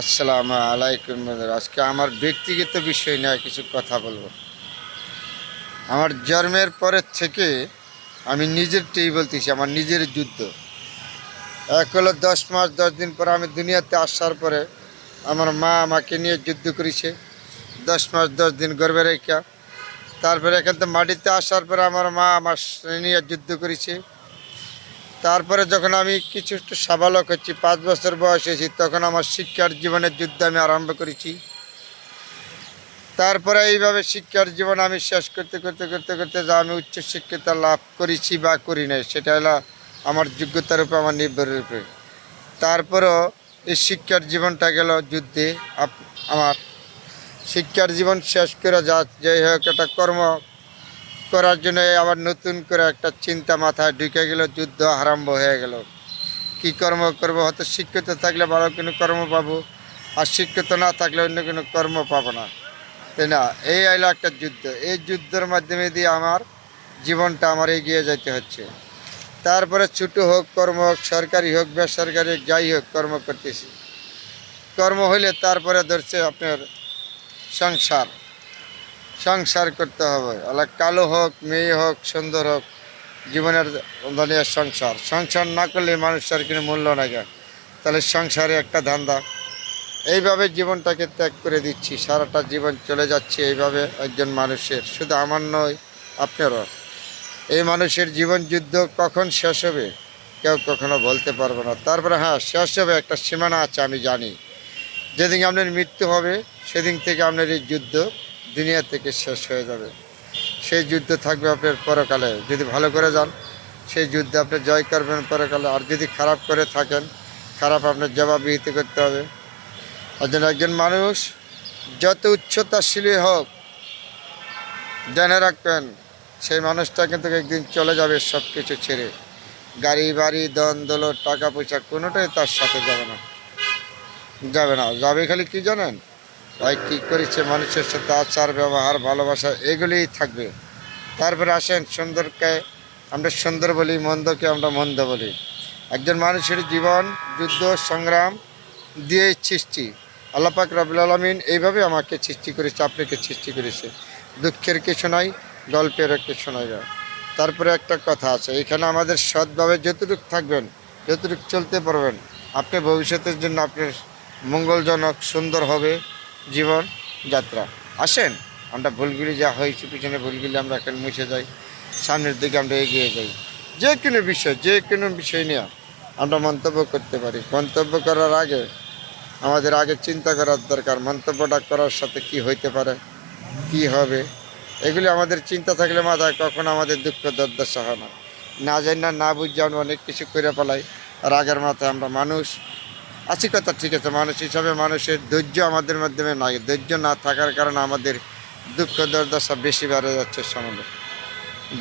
আসসালামু আলাইকুম বন্ধুরা। আজকে আমার ব্যক্তিগত বিষয় নিয়ে কিছু কথা বলবো। আমার জন্মের পরের থেকে আমি নিজেরটাই বলতেছি, আমার নিজের যুদ্ধ। এক হলো 10 মাস 10 দিন পরে আমি দুনিয়াতে আসার পরে আমার মা আমাকে নিয়ে যুদ্ধ করেছে 10 মাস 10 দিন গর্ভে রেখা। তারপরে এখান থেকে মাটিতে আসার পরে আমার মা আমার নিয়ে যুদ্ধ করেছে। তারপরে যখন আমি কিছু একটু সাবালক হচ্ছি, 5 বছর বয়স হয়েছি, তখন আমার শিক্ষার জীবনের যুদ্ধ আমি আরম্ভ করেছি। তারপরে এইভাবে শিক্ষার জীবন আমি শেষ করতে করতে করতে করতে যা আমি উচ্চশিক্ষিতা লাভ করেছি বা করি নাই, সেটা হলো আমার যোগ্যতার উপর, আমার নির্ভরের উপরে। তারপরেও এই শিক্ষার জীবনটা গেল যুদ্ধে। আমার শিক্ষার জীবন শেষ করে যা যাই হোক একটা কর্ম করার জন্য আবার নতুন করে একটা চিন্তা মাথায় ঢুকে গেল, যুদ্ধ আরম্ভ হয়ে গেল। কি কর্ম করব? হয়তো শিক্ষিত থাকলে ভালো কোনো কর্ম পাবো, আর শিক্ষিত না থাকলে অন্য কোনো কর্ম পাবো না, তাই না? এই হলো একটা যুদ্ধ। এই যুদ্ধের মাধ্যমে দিয়ে আমার জীবনটা আমার এগিয়ে যেতে হচ্ছে। তারপরে ছোটো হোক কর্ম, হোক সরকারি হোক বেসরকারি হোক, যাই হোক কর্ম করতেছি। কর্ম হইলে তারপরে ধরছে আপনার সংসার। সংসার করতে হবে, আলা কালো হোক মেয়ে হোক সুন্দর হোক, জীবনের ধরনের সংসার। সংসার না করলে মানুষের কোনো মূল্য নাই। তাহলে সংসারে একটা ধান্দা। এইভাবে জীবনটাকে ত্যাগ করে দিচ্ছি, সারাটা জীবন চলে যাচ্ছে এইভাবে একজন মানুষের। শুধু আমার নয়, আপনারও। এই মানুষের জীবন যুদ্ধ কখন শেষ হবে কেউ কখনো বলতে পারবে না। তারপরে হ্যাঁ, শেষ হবে, একটা সীমানা আছে, আমি জানি। যেদিন আপনার মৃত্যু হবে সেদিন থেকে আপনার এই যুদ্ধ দুনিয়া থেকে শেষ হয়ে যাবে। সেই যুদ্ধ থাকবে আপনার পরকালে। যদি ভালো করে যান সেই যুদ্ধে আপনি জয় করবেন পরকালে, আর যদি খারাপ করে থাকেন, খারাপ আপনার জবাবদিহিতে করতে হবে। একজন মানুষ যত উচ্চতাশীলই হোক, জেনে রাখবেন সেই মানুষটা কিন্তু একদিন চলে যাবে সব কিছু ছেড়ে। গাড়ি বাড়ি ধন দৌলত টাকা পয়সা কোনোটাই তার সাথে যাবে না। যাবে না, যাবে খালি কি জানেন ভাই, কী করেছে মানুষের সাথে আচার ব্যবহার ভালোবাসা, এগুলিই থাকবে। তারপরে আসেন সুন্দরকে আমরা সুন্দর বলি, মন্দকে আমরা মন্দ বলি। একজন মানুষের জীবন যুদ্ধ সংগ্রাম দিয়ে সৃষ্টি। আল্লাহ পাক রব্বুল আলামিন এইভাবে আমাকে সৃষ্টি করেছে, আপনাকে সৃষ্টি করেছে। দুঃখের কিছু নাই, গল্পেরও কিছু নাই। তারপরে একটা কথা আছে, এখানে আমাদের সৎভাবে যতটুকু থাকবেন, যতটুকু চলতে পারবেন, আপনি ভবিষ্যতের জন্য আপনার মঙ্গলজনক সুন্দর হবে জীবন যাত্রা। আসেন আমরা ভুলগুলি যা হয়েছে, পিছনে ভুলগুলি আমরা এখন মুছে যাই, সামনের দিকে আমরা এগিয়ে যাই। যে কোনো বিষয় নিয়ে আমরা মন্তব্য করতে পারি। মন্তব্য করার আগে আমাদের আগে চিন্তা করার দরকার, মন্তব্যটা করার সাথে কি হইতে পারে, কি হবে। এগুলি আমাদের চিন্তা থাকলে মাথায় কখনো আমাদের দুঃখ দুর্দশা হয় না। না জানি না বুঝছি আমরা অনেক কিছু করে ফেলাই। আর আগের মাথায় আমরা মানুষ আছি, কথা ঠিক আছে, মানুষ হিসাবে মানুষের ধৈর্য আমাদের মাধ্যমে নাই। ধৈর্য না থাকার কারণে আমাদের দুঃখ দুর্দশা বেশি বেড়ে যাচ্ছে সমাজে।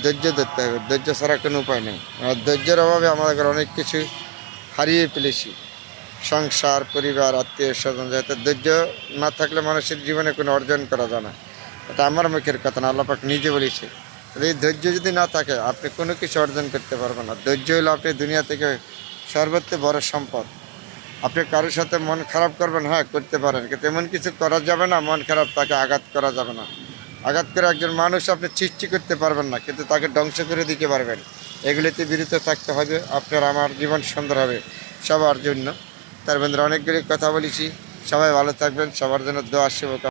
ধৈর্য ধরতে হবে, ধৈর্য ছাড়া কোনো উপায় নেই। আর ধৈর্যের অভাবে আমাদের অনেক কিছু হারিয়ে ফেলেছি, সংসার পরিবার আত্মীয় স্বজন। যাতে ধৈর্য না থাকলে মানুষের জীবনে কোনো অর্জন করা যায় না। এটা আমার মুখের কথা না, আল্লাহ পাক নিজে বলেছে। এই ধৈর্য যদি না থাকে আপনি কোনো কিছু অর্জন করতে পারবেন না। ধৈর্য হলো আপনি দুনিয়া থেকে সর্বোচ্চ বড় সম্পদ। আপনি কারোর সাথে মন খারাপ করবেন, হ্যাঁ করতে পারেন, কিন্তু এমন কিছু করা যাবে না মন খারাপ তাকে আঘাত করা যাবে না। আঘাত করে একজন মানুষ আপনি সৃষ্টি করতে পারবেন না, কিন্তু তাকে ধ্বংস করে দিতে পারবেন। এগুলিতে বিরত থাকতে হবে, আপনার আমার জীবন সুন্দর হবে সবার জন্য। তার বন্ধুরা অনেকগুলি কথা বলেছি, সবাই ভালো থাকবেন, সবার জন্য দোয়া শুভ।